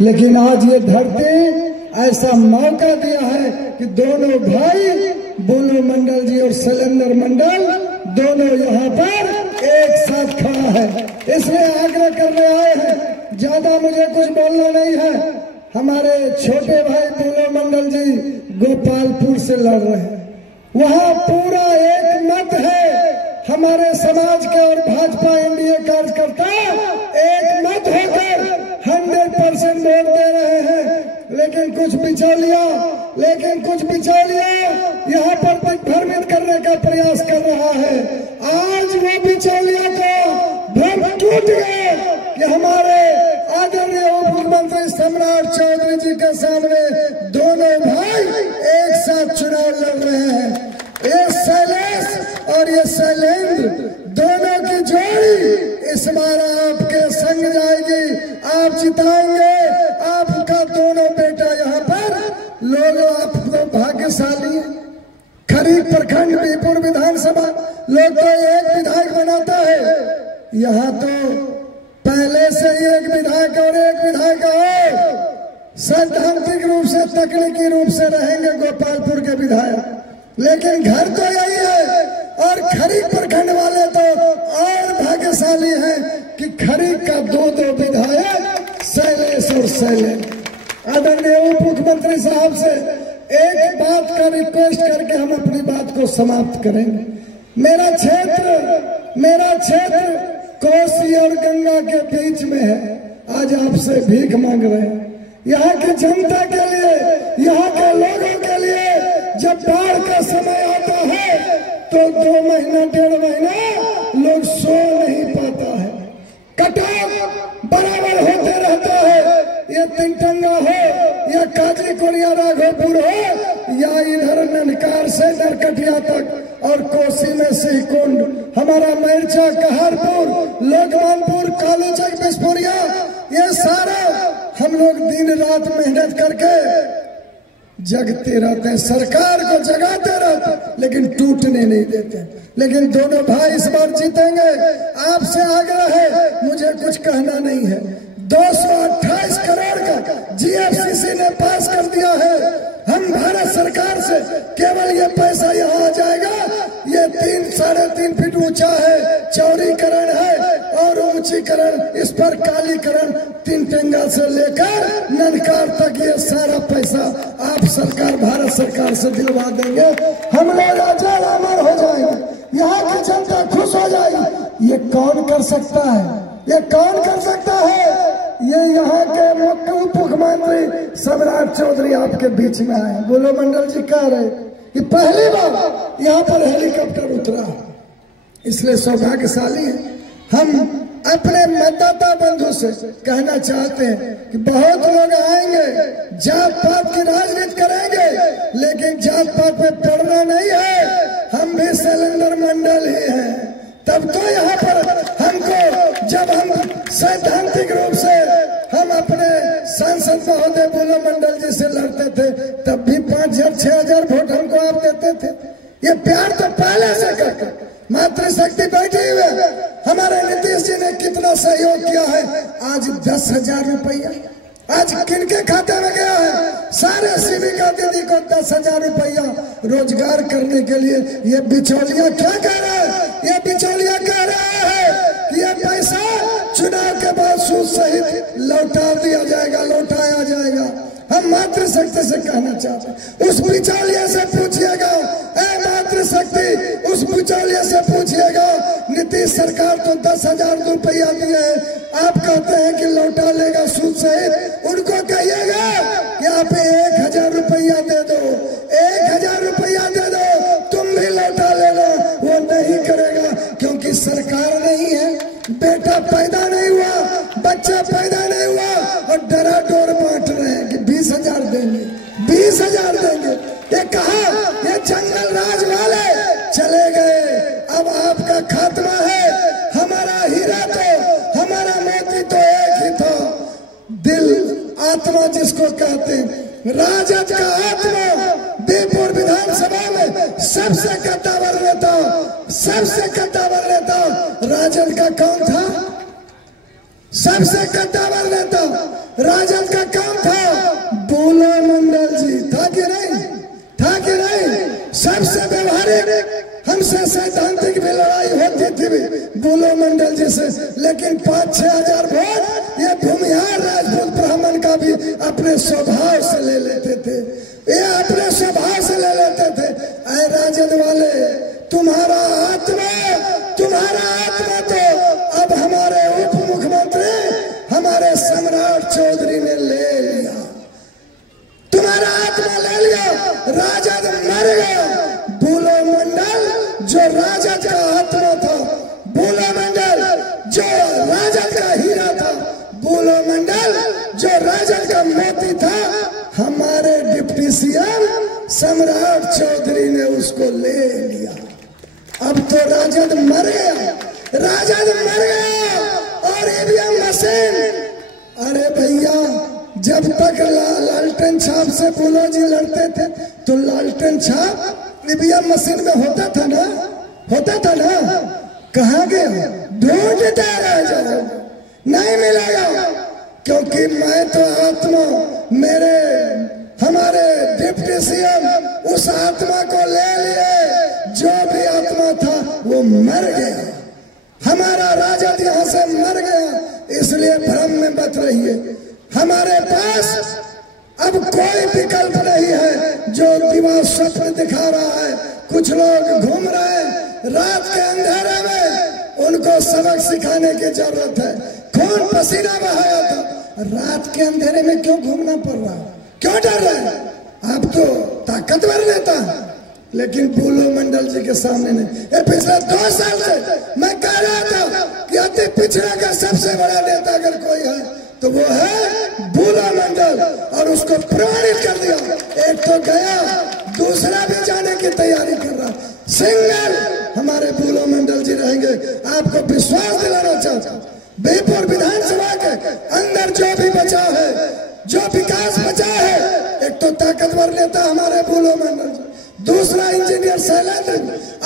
लेकिन आज ये धरती ऐसा मौका दिया है कि दोनों भाई बुल्लू मंडल जी और शैलेंद्र मंडल दोनों यहाँ पर एक साथ खड़ा है। इसलिए आग्रह करने आए हैं, ज्यादा मुझे कुछ बोलना नहीं है। हमारे छोटे भाई बुल्लू मंडल जी गोपालपुर से लड़ रहे हैं, वहाँ पूरा एक मत है। हमारे समाज के और भाजपा एनडीए कार्यकर्ता एक मत होकर 100% वोट दे रहे हैं। लेकिन कुछ बिचौलिया यहाँ पर दिग्भ्रमित करने का प्रयास कर रहा है। आज वो बिचौलिया को भ्रम टूट गया कि हमारे आदरणीय उप मुख्यमंत्री सम्राट चौधरी जी के सामने दोनों भाई एक साथ चुनाव लड़ रहे हैं। ये शैलेश और ये शैलेंद्र दोनों की जोड़ी इस बार आपके संग जाएगी, आप जिताएंगे। आपका दोनों बेटा यहाँ पर लोग आप तो भाग्यशाली है। खरीक प्रखंड बीपुर विधानसभा लोग तो एक विधायक बनाता है, यहाँ तो पहले से ही एक विधायक और एक विधायक और सैद्धांतिक रूप से तकनीकी रूप से रहेंगे गोपालपुर के विधायक। लेकिन घर तो यही है और खरीक प्रखंड वाले तो और भाग्यशाली हैं कि खरीक का दो विधायक शैलेश और शैलेंद्र। आदरणीय उप मुख्यमंत्री साहब से एक बात का रिक्वेस्ट करके हम अपनी बात को समाप्त करेंगे। मेरा क्षेत्र कोसी और गंगा के बीच में है। आज आपसे भीख मांग रहे हैं, यहाँ की जनता के लिए, यहाँ के लोगों के लिए। जब बाढ़ का समय आता है तो 2 महीना 1.5 महीना लोग सो नहीं पाता है, कटाव बराबर होते रहता है। ये तिनटंगा हो या काजी कोरिया राघोपुर हो या इधर ननकार से नरकटिया तक और कोसी में सिकुंड, हमारा मैरचा, कहारपुर, लोकमानपुर, कालूचक, बिस्फोरिया, ये सारा हम लोग दिन रात मेहनत करके जगते रहते हैं, सरकार को जगाते रहते हैं, लेकिन टूटने नहीं देते। लेकिन दोनों भाई इस बार जीतेंगे। आपसे आग्रह है, मुझे कुछ कहना नहीं है। 228 करोड़ का जीएफसीसी ने पास कर दिया है। हम भारत सरकार से केवल ये पैसा यहाँ आ जाएगा। ये 3-3.5 फीट ऊंचा है, चौड़ीकरण है और ऊंचीकरण, इस पर कालीकरण, तिनटंगा से लेकर ननकार तक ये सारा पैसा आप सरकार, भारत सरकार से दिलवा देंगे। हम लोग अजर अमर हो जाएंगे, यहाँ की जनता खुश हो जाएगी। ये कौन कर सकता है? ये कौन कर सकता है? ये यहाँ के मुख्य उप मुख्यमंत्री सम्राट चौधरी आपके बीच में आए। बुल्लू मंडल जी कह रहे कि पहली बार यहाँ पर हेलीकॉप्टर उतरा, इसलिए सौभाग्यशाली है। हम अपने मतदाता बंधु से कहना चाहते हैं कि बहुत लोग आएंगे, जात पात की राजनीति करेंगे, लेकिन जात पात में पड़ना नहीं है। हम भी शैलेंद्र मंडल ही हैं। तब तो यहाँ पर हमको, जब हम सैद्धांतिक रूप से हम अपने सांसद महोदय बुल्लू मंडल जी से लड़ते थे, तब भी 5,000-6,000 वोट हमको आप देते थे। ये प्यार तो पहले से करके मातृशक्ति बैठी हुई। हमारे नीतीश जी ने कितना सहयोग किया है। आज 10,000 रुपया आज किनके खाते में गया है? सारे सेविका दीदी को 10,000 रुपया रोजगार करने के लिए। ये बिचौलिया क्या कह रहा है? ये बिचौलिया कह रहा है कि ये पैसा चुनाव के बाद सूद सहित लौटा दिया जाएगा, लौटाया जाएगा। हम मातृशक्ति से कहना चाहते हैं, उस बिचौलिया से पूछिएगा, मातृशक्ति, उस बिचौलिया से पूछिएगा। नीतीश सरकार तो 10,000 रुपया दिए, आप कहते हैं कि लौटा लेगा सूद सहित। उनको कहिएगा कि आप 1,000 रुपया दे दो, 1,000 रुपया दे दो, तुम भी लौटा लेना। वो नहीं करेगा क्योंकि सरकार नहीं है, बेटा पैदा नहीं हुआ, बच्चा पैदा नहीं हुआ और डरा डोर बांट रहे हैं कि 20,000 देंगे, 20,000 देंगे। ये कहा, ये जंगल राज वाले चले गए। अब आपका खात्मा है। हमारा हीरा तो, हमारा मोती तो एक ही था, दिल, आत्मा जिसको कहते हैं, राजद का आत्मा। बीपुर विधानसभा में सबसे कद्दावर नेता, सबसे कद्दावर नेता राजद का कौन था? सबसे कद्दावर नेता राजद का काम था। बुलो मंडल जी था कि नहीं, था कि नहीं? सबसे व्यवहारिक, हमसे सैद्धांतिक भी लड़ाई होती थी बुलो मंडल जी से, लेकिन 5-6 हजार वोट ये भूमिहार राजपूत ब्राह्मण का भी अपने स्वभाव से ले लेते थे, ये अपने स्वभाव से ले लेते थे। ऐ राजद वाले, तुम्हारा आत्मा तो अब हमारे उप मुख्यमंत्री हमारे सम्राट चौधरी ने ले लिया, तुम्हारा आत्मा ले लिया, राजद मर गया। बुलो मंडल जो राजद का आत्मा था, बुलो मंडल जो राजद का हीरा था, बुलो मंडल जो राजद का मोती था, हमारे डिप्टी सीएम सम्राट चौधरी ने उसको ले लिया। अब तो राजद मर गया, राजद मर गया। और ईवीएम मशीन, अरे भैया जब तक लालटेन छाप से बुलो जी लड़ते थे तो लालटेन छाप ईवीएम मशीन में होता था ना, होता था ना। कहाँ गए? ढूंढते रह जाओ, नहीं मिलेगा, क्योंकि मैं तो आत्मा, मेरे हमारे डिप्टी सीएम उस आत्मा को ले लिए, जो भी आत्मा था वो मर गया, हमारा राजद यहाँ से मर गया। इसलिए भ्रम में मत रहिए, हमारे पास अब कोई विकल्प नहीं है। जो दिमाग स्वप्न दिखा रहा है, कुछ लोग घूम रहे हैं रात के अंधेरे में, उनको सबक सिखाने की जरूरत है। खून पसीना बहाया था, रात के अंधेरे में क्यों घूमना पड़ रहा, क्यों डर रहे हैं? आप तो ताकतवर नेता, लेकिन बुलो मंडल जी के सामने नहीं। ये पिछले 2 साल से मैं कह रहा था कि अति पिछड़ा का सबसे बड़ा नेता अगर कोई है तो वो है बुलो मंडल, और उसको प्रमाणित कर दिया। एक तो गया, दूसरा भी जाने की तैयारी कर रहा। सिंगल हमारे बुलो मंडल जी रहेंगे। आपको विश्वास दिलाना चाहता हूँ, बेपुर विधानसभा के अंदर जो भी बचा है, जो विकास बचा है, एक तो ताकतवर नेता हमारे बुलो मंडल जी, दूसरा इंजीनियर शैलेंद्र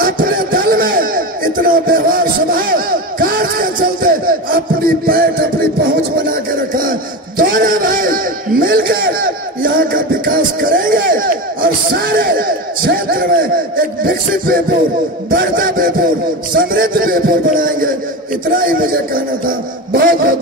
अपने दल में इतना व्यवहार स्वभाव कार्य के चलते अपनी पैठ, अपनी पहुंच बना के रखा है। दोनों भाई मिलकर यहाँ का विकास करेंगे और सारे क्षेत्र में एक विकसित बेपुर, बढ़ता बेपुर, समृद्ध बेपुर बनाएंगे। इतना ही मुझे कहना था। बहुत बहुत